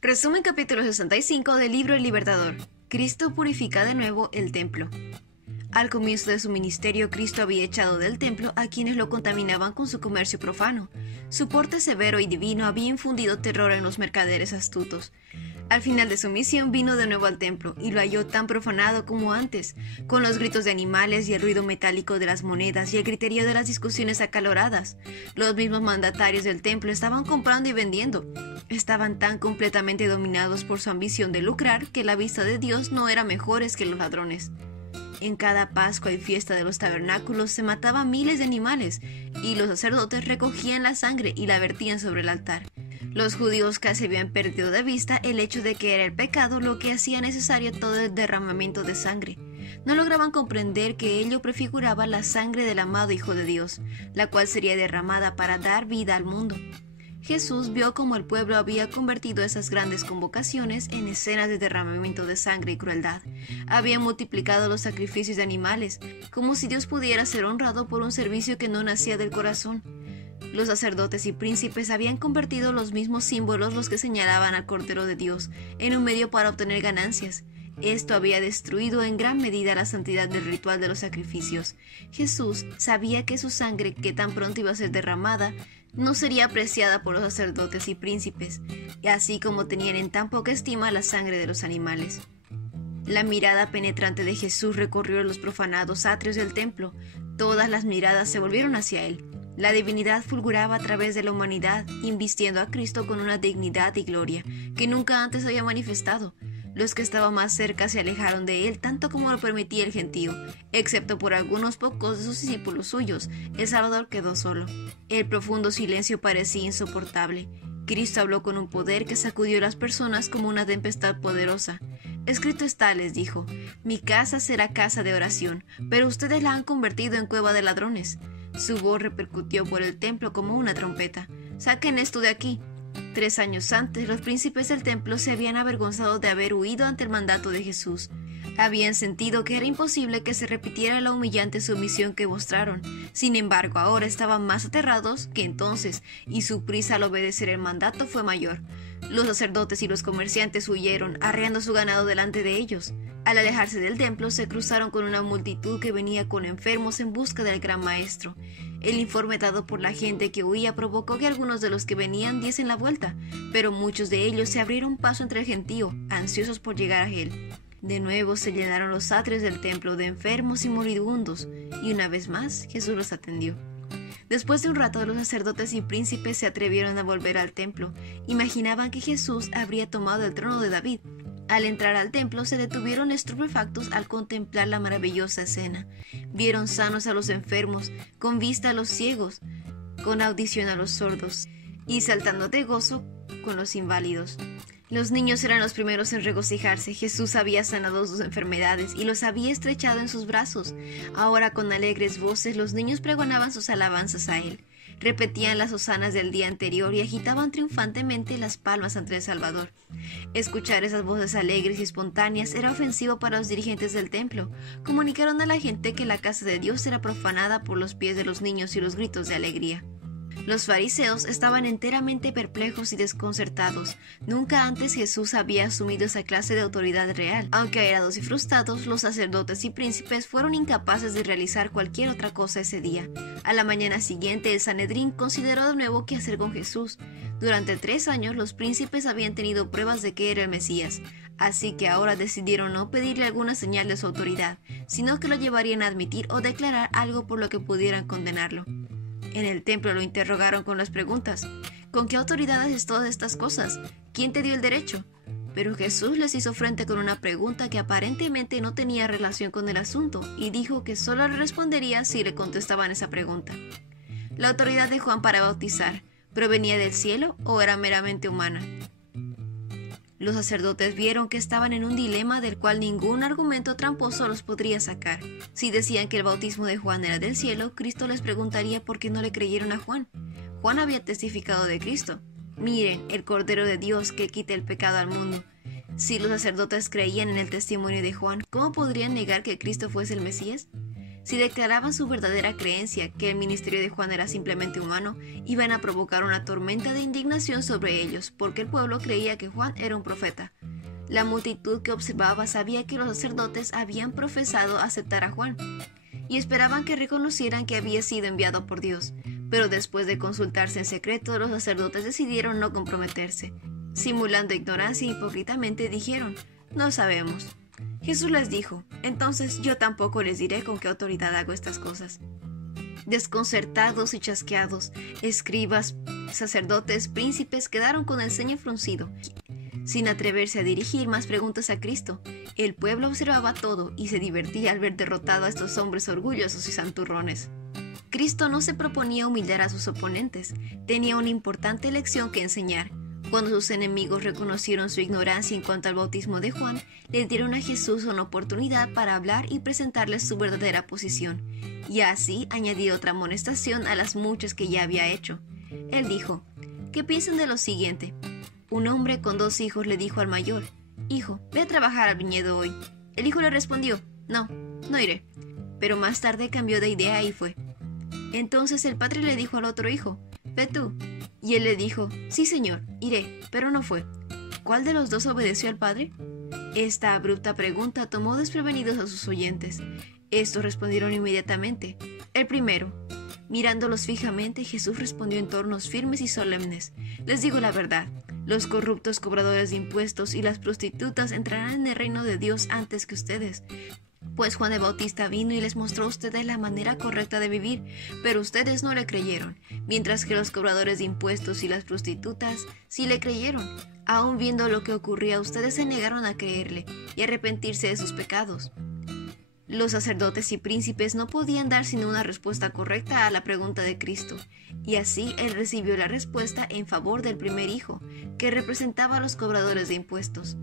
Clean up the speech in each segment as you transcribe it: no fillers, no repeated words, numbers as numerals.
Resumen capítulo 65 del libro El Libertador. Cristo purifica de nuevo el templo. Al comienzo de su ministerio, Cristo había echado del templo a quienes lo contaminaban con su comercio profano. Su porte severo y divino había infundido terror en los mercaderes astutos. Al final de su misión vino de nuevo al templo y lo halló tan profanado como antes, con los gritos de animales y el ruido metálico de las monedas y el griterío de las discusiones acaloradas. Los mismos mandatarios del templo estaban comprando y vendiendo. Estaban tan completamente dominados por su ambición de lucrar que la vista de Dios no era mejores que los ladrones. En cada Pascua y fiesta de los tabernáculos se mataban miles de animales, y los sacerdotes recogían la sangre y la vertían sobre el altar. Los judíos casi habían perdido de vista el hecho de que era el pecado lo que hacía necesario todo el derramamiento de sangre. No lograban comprender que ello prefiguraba la sangre del amado Hijo de Dios, la cual sería derramada para dar vida al mundo. Jesús vio cómo el pueblo había convertido esas grandes convocaciones en escenas de derramamiento de sangre y crueldad. Había multiplicado los sacrificios de animales, como si Dios pudiera ser honrado por un servicio que no nacía del corazón. Los sacerdotes y príncipes habían convertido los mismos símbolos, los que señalaban al Cordero de Dios, en un medio para obtener ganancias. Esto había destruido en gran medida la santidad del ritual de los sacrificios. Jesús sabía que su sangre, que tan pronto iba a ser derramada, no sería apreciada por los sacerdotes y príncipes, así como tenían en tan poca estima la sangre de los animales. La mirada penetrante de Jesús recorrió los profanados atrios del templo. Todas las miradas se volvieron hacia él. La divinidad fulguraba a través de la humanidad, invistiendo a Cristo con una dignidad y gloria que nunca antes había manifestado. Los que estaban más cerca se alejaron de él tanto como lo permitía el gentío, excepto por algunos pocos de sus discípulos suyos. El Salvador quedó solo. El profundo silencio parecía insoportable. Cristo habló con un poder que sacudió a las personas como una tempestad poderosa. Escrito está, les dijo, mi casa será casa de oración, pero ustedes la han convertido en cueva de ladrones. Su voz repercutió por el templo como una trompeta. Saquen esto de aquí. 3 años antes, los príncipes del templo se habían avergonzado de haber huido ante el mandato de Jesús. Habían sentido que era imposible que se repitiera la humillante sumisión que mostraron. Sin embargo, ahora estaban más aterrados que entonces, y su prisa al obedecer el mandato fue mayor. Los sacerdotes y los comerciantes huyeron, arreando su ganado delante de ellos. Al alejarse del templo, se cruzaron con una multitud que venía con enfermos en busca del gran maestro. El informe dado por la gente que huía provocó que algunos de los que venían diesen la vuelta, pero muchos de ellos se abrieron paso entre el gentío, ansiosos por llegar a él. De nuevo se llenaron los atrios del templo de enfermos y moribundos, y una vez más Jesús los atendió. Después de un rato, los sacerdotes y príncipes se atrevieron a volver al templo. Imaginaban que Jesús habría tomado el trono de David. Al entrar al templo se detuvieron estupefactos al contemplar la maravillosa escena. Vieron sanos a los enfermos, con vista a los ciegos, con audición a los sordos, y saltando de gozo con los inválidos. Los niños eran los primeros en regocijarse. Jesús había sanado sus enfermedades y los había estrechado en sus brazos. Ahora con alegres voces los niños pregonaban sus alabanzas a él. Repetían las hosanas del día anterior y agitaban triunfantemente las palmas ante el Salvador. Escuchar esas voces alegres y espontáneas era ofensivo para los dirigentes del templo. Comunicaron a la gente que la casa de Dios era profanada por los pies de los niños y los gritos de alegría. Los fariseos estaban enteramente perplejos y desconcertados. Nunca antes Jesús había asumido esa clase de autoridad real. Aunque airados y frustrados, los sacerdotes y príncipes fueron incapaces de realizar cualquier otra cosa ese día. A la mañana siguiente, el Sanedrín consideró de nuevo qué hacer con Jesús. Durante 3 años, los príncipes habían tenido pruebas de que era el Mesías, así que ahora decidieron no pedirle alguna señal de su autoridad, sino que lo llevarían a admitir o declarar algo por lo que pudieran condenarlo. En el templo lo interrogaron con las preguntas: ¿con qué autoridad haces todas estas cosas? ¿Quién te dio el derecho? Pero Jesús les hizo frente con una pregunta que aparentemente no tenía relación con el asunto y dijo que solo le respondería si le contestaban esa pregunta. ¿La autoridad de Juan para bautizar provenía del cielo o era meramente humana? Los sacerdotes vieron que estaban en un dilema del cual ningún argumento tramposo los podría sacar. Si decían que el bautismo de Juan era del cielo, Cristo les preguntaría por qué no le creyeron a Juan. Juan había testificado de Cristo: miren, el Cordero de Dios que quita el pecado al mundo. Si los sacerdotes creían en el testimonio de Juan, ¿cómo podrían negar que Cristo fuese el Mesías? Si declaraban su verdadera creencia, que el ministerio de Juan era simplemente humano, iban a provocar una tormenta de indignación sobre ellos, porque el pueblo creía que Juan era un profeta. La multitud que observaba sabía que los sacerdotes habían profesado aceptar a Juan, y esperaban que reconocieran que había sido enviado por Dios. Pero después de consultarse en secreto, los sacerdotes decidieron no comprometerse. Simulando ignorancia, hipócritamente dijeron: «No sabemos». Jesús les dijo: «Entonces yo tampoco les diré con qué autoridad hago estas cosas». Desconcertados y chasqueados, escribas, sacerdotes, príncipes quedaron con el ceño fruncido, sin atreverse a dirigir más preguntas a Cristo. El pueblo observaba todo y se divertía al ver derrotado a estos hombres orgullosos y santurrones. Cristo no se proponía humillar a sus oponentes, tenía una importante lección que enseñar. Cuando sus enemigos reconocieron su ignorancia en cuanto al bautismo de Juan, le dieron a Jesús una oportunidad para hablar y presentarles su verdadera posición, y así añadió otra amonestación a las muchas que ya había hecho. Él dijo: «¿Qué piensan de lo siguiente? Un hombre con 2 hijos le dijo al mayor: «Hijo, ve a trabajar al viñedo hoy». El hijo le respondió: «No, no iré». Pero más tarde cambió de idea y fue. Entonces el padre le dijo al otro hijo: «Ve tú». Y él le dijo: «Sí, señor, iré», pero no fue. ¿Cuál de los dos obedeció al padre? Esta abrupta pregunta tomó desprevenidos a sus oyentes. Estos respondieron inmediatamente: «El primero». Mirándolos fijamente, Jesús respondió en tonos firmes y solemnes: «Les digo la verdad, los corruptos cobradores de impuestos y las prostitutas entrarán en el reino de Dios antes que ustedes. Pues Juan el Bautista vino y les mostró a ustedes la manera correcta de vivir, pero ustedes no le creyeron, mientras que los cobradores de impuestos y las prostitutas sí le creyeron. Aún viendo lo que ocurría, ustedes se negaron a creerle y arrepentirse de sus pecados». Los sacerdotes y príncipes no podían dar sino una respuesta correcta a la pregunta de Cristo, y así él recibió la respuesta en favor del primer hijo, que representaba a los cobradores de impuestos.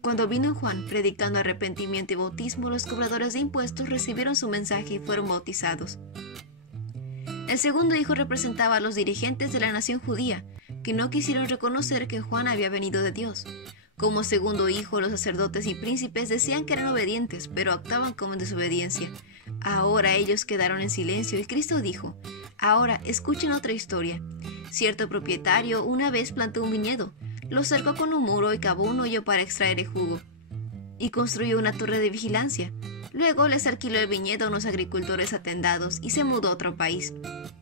Cuando vino Juan predicando arrepentimiento y bautismo, los cobradores de impuestos recibieron su mensaje y fueron bautizados. El segundo hijo representaba a los dirigentes de la nación judía, que no quisieron reconocer que Juan había venido de Dios. Como segundo hijo, los sacerdotes y príncipes decían que eran obedientes, pero actuaban como en desobediencia. Ahora ellos quedaron en silencio y Cristo dijo: «Ahora escuchen otra historia. Cierto propietario una vez plantó un viñedo, lo cercó con un muro y cavó un hoyo para extraer el jugo, y construyó una torre de vigilancia. Luego les alquiló el viñedo a unos agricultores hacendados y se mudó a otro país.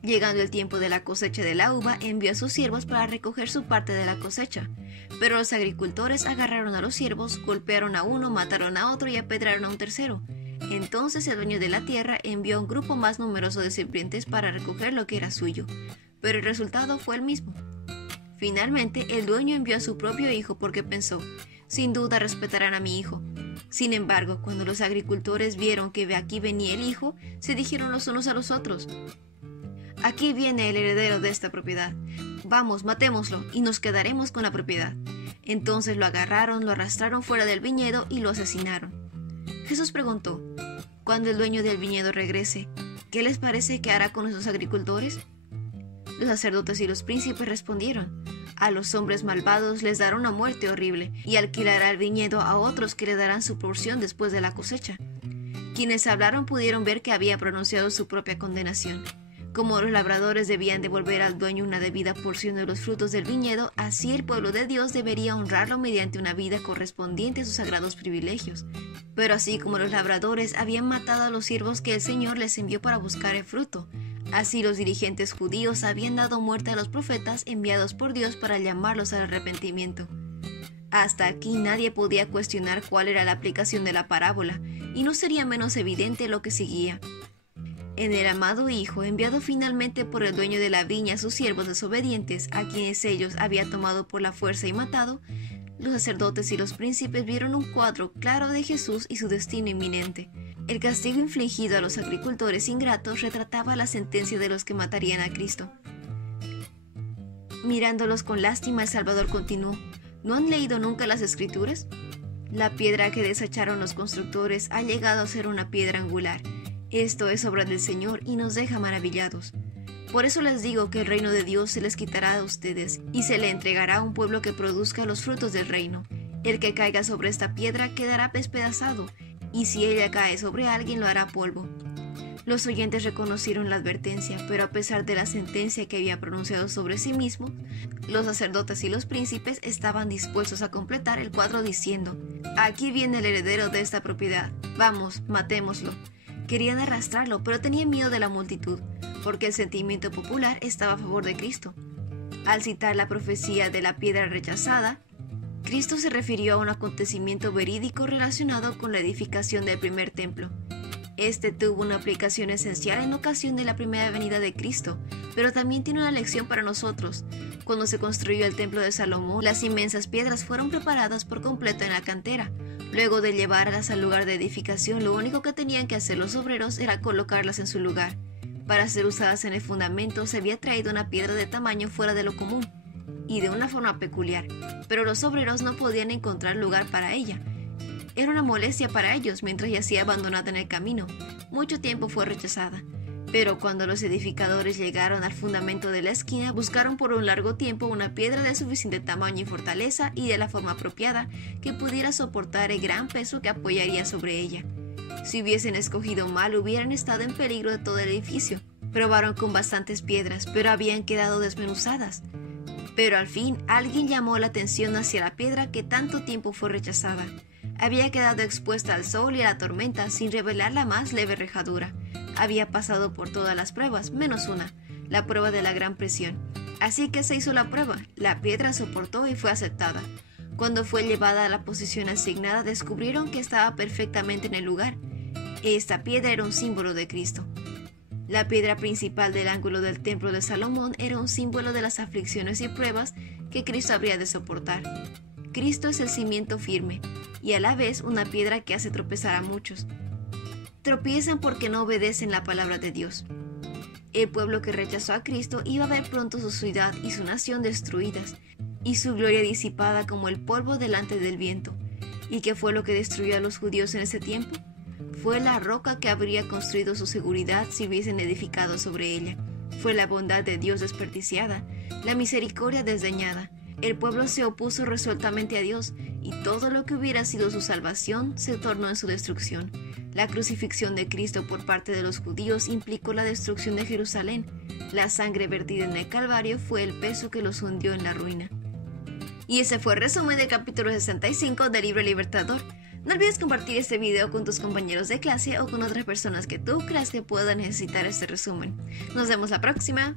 Llegando el tiempo de la cosecha de la uva, envió a sus siervos para recoger su parte de la cosecha. Pero los agricultores agarraron a los siervos, golpearon a uno, mataron a otro y apedrearon a un tercero. Entonces el dueño de la tierra envió a un grupo más numeroso de sirvientes para recoger lo que era suyo, pero el resultado fue el mismo. Finalmente, el dueño envió a su propio hijo porque pensó: «Sin duda respetarán a mi hijo». Sin embargo, cuando los agricultores vieron que de aquí venía el hijo, se dijeron los unos a los otros: «Aquí viene el heredero de esta propiedad. Vamos, matémoslo y nos quedaremos con la propiedad». Entonces lo agarraron, lo arrastraron fuera del viñedo y lo asesinaron. Jesús preguntó: «Cuando el dueño del viñedo regrese, ¿qué les parece que hará con esos agricultores?». Los sacerdotes y los príncipes respondieron: «A los hombres malvados les dará una muerte horrible y alquilará el viñedo a otros que le darán su porción después de la cosecha». Quienes hablaron pudieron ver que había pronunciado su propia condenación. Como los labradores debían devolver al dueño una debida porción de los frutos del viñedo, así el pueblo de Dios debería honrarlo mediante una vida correspondiente a sus sagrados privilegios. Pero así como los labradores habían matado a los siervos que el Señor les envió para buscar el fruto, así los dirigentes judíos habían dado muerte a los profetas enviados por Dios para llamarlos al arrepentimiento. Hasta aquí nadie podía cuestionar cuál era la aplicación de la parábola, y no sería menos evidente lo que seguía. En el amado hijo, enviado finalmente por el dueño de la viña a sus siervos desobedientes, a quienes ellos había tomado por la fuerza y matado, los sacerdotes y los príncipes vieron un cuadro claro de Jesús y su destino inminente. El castigo infligido a los agricultores ingratos retrataba la sentencia de los que matarían a Cristo. Mirándolos con lástima, el Salvador continuó: ¿No han leído nunca las Escrituras? La piedra que desecharon los constructores ha llegado a ser una piedra angular. Esto es obra del Señor y nos deja maravillados. Por eso les digo que el reino de Dios se les quitará a ustedes y se le entregará a un pueblo que produzca los frutos del reino. El que caiga sobre esta piedra quedará despedazado, y si ella cae sobre alguien lo hará polvo. Los oyentes reconocieron la advertencia, pero a pesar de la sentencia que había pronunciado sobre sí mismo, los sacerdotes y los príncipes estaban dispuestos a completar el cuadro diciendo: «Aquí viene el heredero de esta propiedad. Vamos, matémoslo». Querían arrastrarlo, pero tenían miedo de la multitud, porque el sentimiento popular estaba a favor de Cristo. Al citar la profecía de la piedra rechazada, Cristo se refirió a un acontecimiento verídico relacionado con la edificación del primer templo. Este tuvo una aplicación esencial en ocasión de la primera venida de Cristo, pero también tiene una lección para nosotros. Cuando se construyó el templo de Salomón, las inmensas piedras fueron preparadas por completo en la cantera. Luego de llevarlas al lugar de edificación, lo único que tenían que hacer los obreros era colocarlas en su lugar. Para ser usadas en el fundamento se había traído una piedra de tamaño fuera de lo común y de una forma peculiar, pero los obreros no podían encontrar lugar para ella. Era una molestia para ellos mientras yacía abandonada en el camino. Mucho tiempo fue rechazada, pero cuando los edificadores llegaron al fundamento de la esquina, buscaron por un largo tiempo una piedra de suficiente tamaño y fortaleza y de la forma apropiada que pudiera soportar el gran peso que apoyaría sobre ella. Si hubiesen escogido mal, hubieran estado en peligro de todo el edificio. Probaron con bastantes piedras, pero habían quedado desmenuzadas. Pero al fin, alguien llamó la atención hacia la piedra que tanto tiempo fue rechazada. Había quedado expuesta al sol y a la tormenta sin revelar la más leve rajadura. Había pasado por todas las pruebas, menos una, la prueba de la gran presión. Así que se hizo la prueba, la piedra soportó y fue aceptada. Cuando fue llevada a la posición asignada, descubrieron que estaba perfectamente en el lugar. Esta piedra era un símbolo de Cristo. La piedra principal del ángulo del templo de Salomón era un símbolo de las aflicciones y pruebas que Cristo habría de soportar. Cristo es el cimiento firme y a la vez una piedra que hace tropezar a muchos. Tropiezan porque no obedecen la palabra de Dios. El pueblo que rechazó a Cristo iba a ver pronto su ciudad y su nación destruidas y su gloria disipada como el polvo delante del viento. ¿Y qué fue lo que destruyó a los judíos en ese tiempo? Fue la roca que habría construido su seguridad si hubiesen edificado sobre ella. Fue la bondad de Dios desperdiciada, la misericordia desdeñada. El pueblo se opuso resueltamente a Dios, y todo lo que hubiera sido su salvación se tornó en su destrucción. La crucifixión de Cristo por parte de los judíos implicó la destrucción de Jerusalén. La sangre vertida en el Calvario fue el peso que los hundió en la ruina. Y ese fue el resumen del capítulo 65 del libro Libertador. No olvides compartir este video con tus compañeros de clase o con otras personas que tú creas que puedan necesitar este resumen. Nos vemos la próxima.